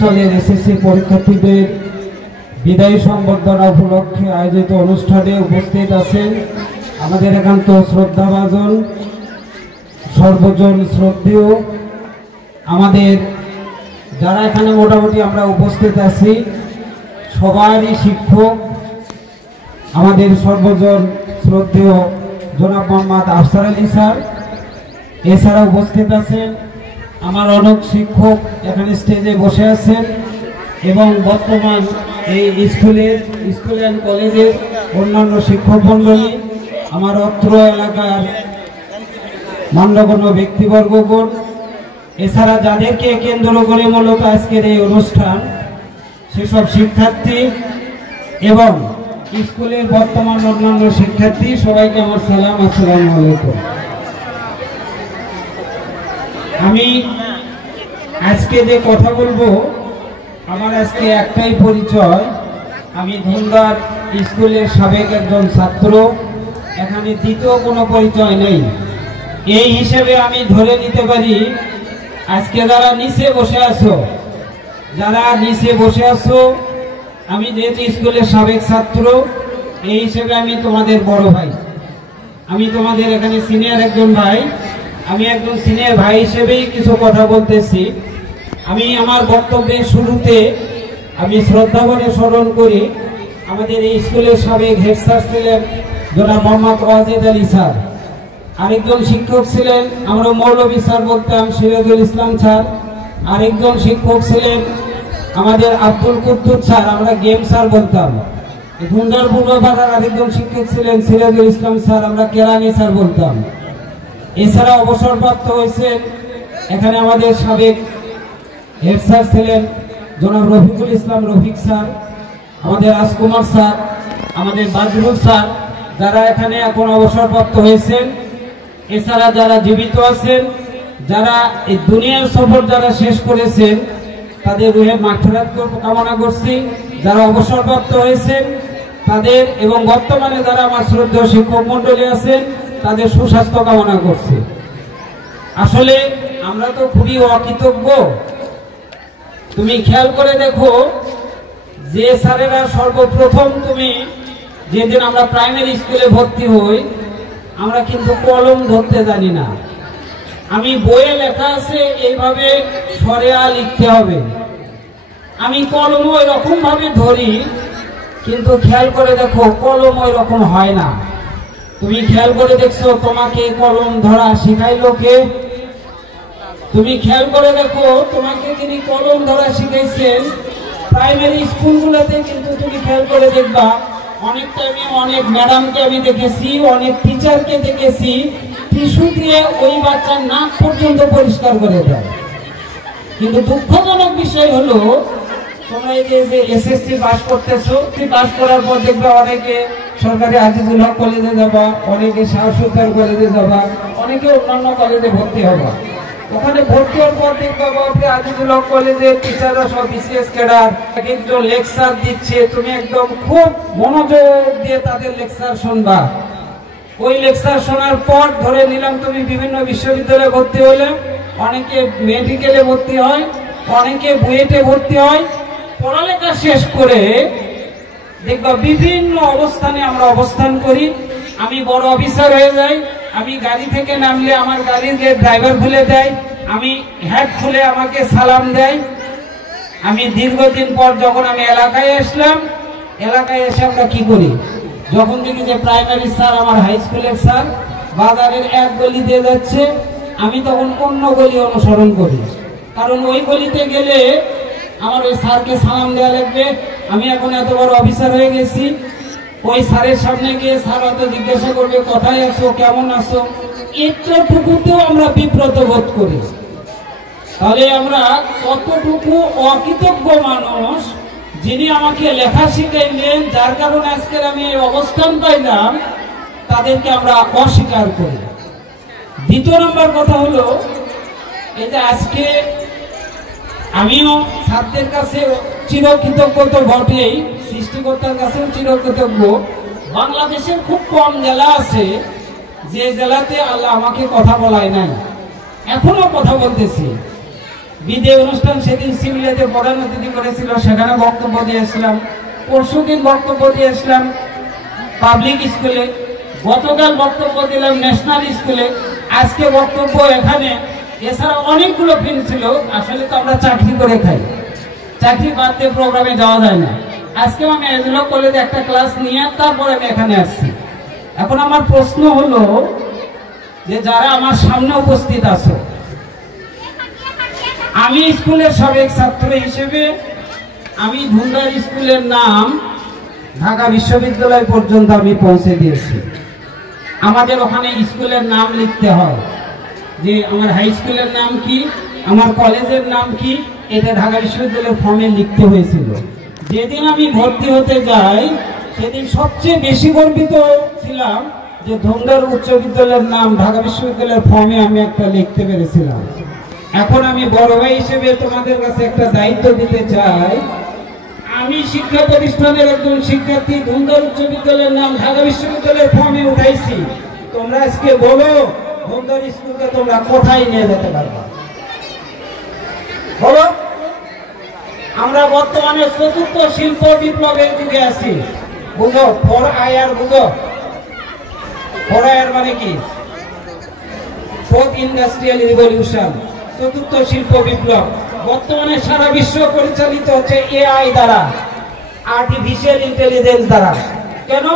সালের এসএসসি পরীক্ষার্থীদের বিদায়ী সংবর্ধনা উপলক্ষে আয়োজিত অনুষ্ঠানে উপস্থিত আছেন আমাদের একান্ত শ্রদ্ধাভাজন সর্বজন শ্রদ্ধেয় আমাদের যারা এখানে মোটামুটি আমরা উপস্থিত আছি সবারই শিক্ষক আমাদের সর্বজন শ্রদ্ধেয় জনাব মোহাম্মদ আফসার আলী স্যার। এছাড়া উপস্থিত আছেন আমার অনেক শিক্ষক এখানে স্টেজে বসে আছেন এবং বর্তমান এই স্কুল অ্যান্ড কলেজের অন্যান্য শিক্ষক মণ্ডলী, আমার অত্র এলাকার মান্যগণ্য ব্যক্তিবর্গগণ, এছাড়া যাদেরকে কেন্দ্র করে মূলত আজকের এই অনুষ্ঠান সেসব শিক্ষার্থী এবং স্কুলের বর্তমান অন্যান্য শিক্ষার্থী, সবাইকে আমার সালাম, আসসালামু আলাইকুম। আমি আজকে যে কথা বলবো আমার আজকে একটাই পরিচয়, আমি ধুনদার স্কুলের সাবেক একজন ছাত্র, এখানে দ্বিতীয় কোনো পরিচয় নেই। এই হিসেবে আমি ধরে নিতে পারি আজকে যারা নিচে বসে আছো আমি যেহেতু স্কুলের সাবেক ছাত্র এই হিসেবে আমি তোমাদের বড় ভাই, আমি তোমাদের এখানে সিনিয়র একজন ভাই, আমি একজন সিনিয়র ভাই হিসেবেই কিছু কথা বলতেছি। আমি আমার বক্তব্যের শুরুতে আমি শ্রদ্ধা করে স্মরণ করি আমাদের এই স্কুলের সাবেক হেড স্যার ছিলেন জনাব মোহাম্মদ ওয়াজেদ আলী স্যার, আরেকজন শিক্ষক ছিলেন আমরা মৌলভী স্যার বলতাম সিরাজুল ইসলাম স্যার, আরেকজন শিক্ষক ছিলেন আমাদের আব্দুল কুদ্দুস স্যার, আমরা গেম স্যার বলতাম। ধুনদার পূর্ববাজার আরেকজন শিক্ষক ছিলেন সিরাজুল ইসলাম স্যার, আমরা কেরানি স্যার বলতাম। এছাড়া অবসরপ্রাপ্ত হয়েছেন এখানে আমাদের সাবেক হেড স্যার ছিলেন জনাব রফিকুল ইসলাম রফিক স্যার, আমাদের রাজকুমার স্যার, আমাদের বাজরুল স্যার, যারা এখানে এখন অবসরপ্রাপ্ত হয়েছেন। এছাড়া যারা জীবিত আছেন, যারা এই দুনিয়ার সফর যারা শেষ করেছেন তাদের রুহের মাগফিরাত কামনা করছি। যারা অবসরপ্রাপ্ত হয়েছেন তাদের এবং বর্তমানে যারা আমার শ্রদ্ধেয় শিক্ষক মন্ডলী আছেন তাদের সুস্বাস্থ্য কামনা করছি। আসলে আমরা তো খুবই অকৃতজ্ঞ। তুমি খেয়াল করে দেখো যে স্যারেরা সর্বপ্রথম তুমি যেদিন আমরা প্রাইমারি স্কুলে ভর্তি হই আমরা কিন্তু কলম ধরতে জানি না। আমি বইয়ে লেখা আছে এইভাবে সরেয়া লিখতে হবে, আমি কলম ওই রকম ভাবে ধরি, কিন্তু খেয়াল করে দেখো কলম ওই রকম হয় না। তুমি খেয়াল করে দেখছো তোমাকে কলম ধরা শিখাইলো কে? তুমি খেয়াল করে দেখো তোমাকে যিনি কলম ধরা শিখাইছেন প্রাইমারি স্কুলগুলোতে কিন্তু তুমি খেয়াল করে দেখবা অনেকটা আমি অনেক ম্যাডামকে আমি দেখেছি, অনেক টিচারকে দেখেছি টিস্যু দিয়ে ওই বাচ্চার নাক পর্যন্ত পরিষ্কার করে দেয়। কিন্তু দুঃখজনক বিষয় হলো তোমরা এই যে এসএসসি পাস করতেছো, পাস করার পর দেখবা অনেকে সরকারি আজিজুল হক কলেজে যাবা, অনেকে শাহসুতার কলেজে যাবা, অনেকে অন্যান্য কলেজে ভর্তি হবা। ওখানে ভর্তি হওয়ার পর দেখবা বাপরে আজিজুল হক কলেজের টিচাররা সব বিসিএস ক্যাডার, একজন লেকচার দিচ্ছে, তুমি একদম খুব মনোযোগ দিয়ে তাদের লেকচার শুনবা। ওই লেকচার শোনার পর ধরে নিলাম তুমি বিভিন্ন বিশ্ববিদ্যালয়ে ভর্তি হলে, অনেকে মেডিকেলে ভর্তি হয়, অনেকে বুয়েটে ভর্তি হয়। পড়ালেখা শেষ করে দেখবা বিভিন্ন অবস্থানে আমরা অবস্থান করি। আমি বড় অফিসার হয়ে যাই, আমি গাড়ি থেকে নামলে আমার গাড়ির যে ড্রাইভার খুলে দেয়, আমি হ্যাট খুলে আমাকে সালাম দেয়। আমি দীর্ঘদিন পর যখন আমি এলাকায় আসলাম, এলাকায় এসে আমরা কি করি, যখন দেখি যে প্রাইমারি স্যার আমার হাই স্কুলের স্যার বাজারের এক গলি দিয়ে যাচ্ছে, আমি তখন অন্য গলি অনুসরণ করি, কারণ ওই গলিতে গেলে আমার ওই স্যারকে সালাম দেওয়া লাগবে। আমি এখন এত বড় অফিসার হয়ে গেছি, ওই স্যারের সামনে গিয়ে স্যার হয়তো জিজ্ঞাসা করবে কোথায় আছো, কেমন আছো, এতটুকুতেও আমরা বিব্রত বোধ করি। তাহলে আমরা কতটুকু অকৃতজ্ঞ মানুষ, যিনি আমাকে লেখা শিখাইলেন, যার কারণে আজকের আমি এই অবস্থান পাইলাম, তাদেরকে আমরা অস্বীকার করি। দ্বিতীয় নম্বর কথা হলো এই যে আজকে আমিও ছাত্রদের কাছে চিরকৃতজ্ঞ তো বটেই, সৃষ্টিকর্তার কাছেও চিরকৃতজ্ঞ। বাংলাদেশের খুব কম জেলা আছে যে জেলাতে আল্লাহ আমাকে কথা বলায় নাই, এখনো কথা বলতেছি। বিদায় অনুষ্ঠান সেদিন সিমলাতে প্রধান অতিথি করেছিল, সেখানে বক্তব্য দিয়েছিলাম। পরশুদিন বক্তব্য দিয়েছিলাম পাবলিক স্কুলে, গতকাল বক্তব্য দিলাম ন্যাশনাল স্কুলে, আজকে বক্তব্য এখানে। এছাড়া অনেকগুলো ফিল্ড ছিল। আসলে তো আমরা চাকরি করে খাই, চাকরি বাদ দিয়ে প্রোগ্রামে যাওয়া যায় না। আজকে আমি এজুলক কলেজে একটা ক্লাস নিয়ে তারপরে আমি এখানে আসছি। এখন আমার প্রশ্ন হলো যে যারা আমার সামনে উপস্থিত আছো, আমি স্কুলের সাবেক ছাত্র হিসেবে আমি ধুন্দার স্কুলের নাম ঢাকা বিশ্ববিদ্যালয় পর্যন্ত আমি পৌঁছে দিয়েছি। আমাদের ওখানে স্কুলের নাম লিখতে হয়, যে আমার হাই স্কুলের নাম কি, আমার কলেজের নাম কি, এটা ঢাকা বিশ্ববিদ্যালয়ের ফর্মে লিখতে হয়েছিল। যেদিন আমি ভর্তি হতে যাই সেদিন সবচেয়ে বেশি গর্বিত ছিলাম যে ধুন্দার উচ্চ বিদ্যালয়ের নাম ঢাকা বিশ্ববিদ্যালয়ের ফর্মে আমি একটা লিখতে পেরেছিলাম। এখন আমি বড় ভাই হিসেবে তোমাদের কাছে একটা দায়িত্ব দিতে চাই। আমি শিক্ষা প্রতিষ্ঠানের একজন শিক্ষার্থী, ধুন্দার উচ্চ বিদ্যালয়ের নাম ঢাকা বিশ্ববিদ্যালয়ের ফর্মে উঠাইছি। তোমরা আজকে বলো ধুন্দার স্কুলকে তোমরা কোথায় নিয়ে যেতে পারবা? বলো। আমরা বর্তমানে চতুর্থ শিল্প বিপ্লবের যুগে আছি। বুঝো 4IR, বুঝো 4IR মানে কি? ফোর্থ ইন্ডাস্ট্রিয়াল রিভলিউশন, চতুর্থ শিল্প বিপ্লব। বর্তমানে সারা বিশ্ব পরিচালিত হচ্ছে AI দ্বারা, আর্টিফিশিয়াল ইন্টেলিজেন্স দ্বারা। কেন?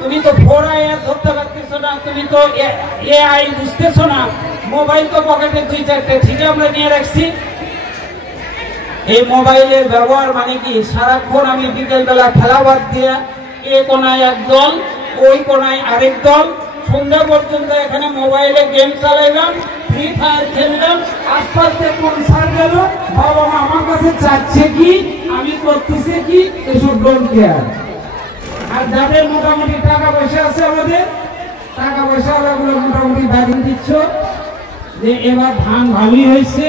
তুমি তো 4IR ধরতে পারতেছো না, তুমি তো AI বুঝতেছো না। মোবাইল তো পকেটে 2-4টে ঠিক আমরা নিয়ে রাখছি। এই মোবাইলের ব্যবহার মানে কি? সারাক্ষণ আমি বিকেলবেলা খেলা বাদ দিয়া এ কোনায় এক দল, ওই কোনায় আরেক দল, সন্ধ্যা পর্যন্ত এখানে মোবাইলে গেম চালাইলাম, ফ্রি ফায়ার খেললাম। আস্তে কোন সার গেল, বাবা মা আমার কাছে চাচ্ছে কি, আমি করতেছি কি, এসব ডোন্ট কেয়ার। আর যাদের মোটামুটি টাকা পয়সা আছে, আমাদের টাকা পয়সা ওগুলো মোটামুটি বাড়িয়ে দিচ্ছ যে এবার ধান ভালোই হয়েছে,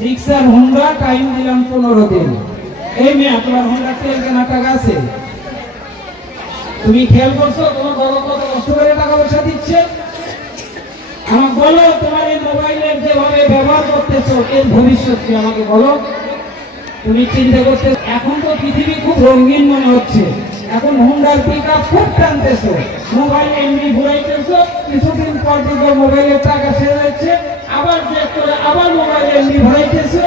জিক্সার হোন্ডা টাইম দিলাম 15 দিন। এই মেয়ে তোমার হোন্ডা তেল কেনার টাকা আছে? তুমি খেয়াল করছো তোমার বাবা কত কষ্ট করে টাকা পয়সা দিচ্ছে? আমাকে বলো, তোমার এই মোবাইলের যেভাবে ব্যবহার করতেছো এর ভবিষ্যৎ কি আমাকে বলো। তুমি চিন্তা করতে, এখন তো পৃথিবী খুব রঙিন মনে হচ্ছে। এখন হোন্ডার পিকআপ খুব টানতেছো, মোবাইল এমনি ঘুরাইতেছো, কিছুদিন পর দেখো মোবাইলের টাকা শেষ হচ্ছে, আবার চেক করে আবার মোবাইল এমনি ঘুরাইতেছো।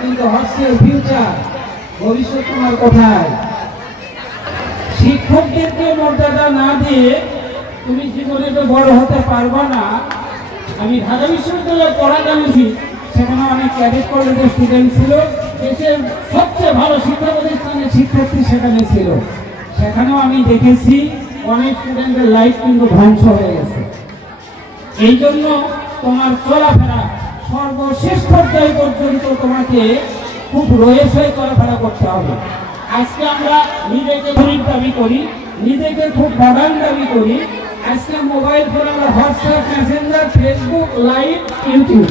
কিন্তু হচ্ছে ফিউচার, ভবিষ্যৎ তোমার কোথায়? শিক্ষকদেরকে মর্যাদা না দিয়ে তুমি জীবনে তো বড় হতে পারবা না। আমি ঢাকা বিশ্ববিদ্যালয়ে পড়াকালীন সেখানে অনেক ক্যাডেট কলেজের স্টুডেন্ট ছিল, দেশের সবচেয়ে ভালো শিক্ষা প্রতিষ্ঠানের শিক্ষার্থী সেখানে ছিল। সেখানেও আমি দেখেছি অনেক স্টুডেন্টের লাইফ কিন্তু ধ্বংস হয়ে গেছে। এই জন্য তোমার চলাফেরা সর্বশেষ পর্যায় পর্যন্ত তোমাকে খুব রয়েছে চলাফেরা করতে হবে। আজকে আমরা নিজেকে গরিব দাবি করি, নিজেকে খুব মডার্ন দাবি করি। আজকে মোবাইল ফোন আমরা WhatsApp, Messenger, Facebook, live, YouTube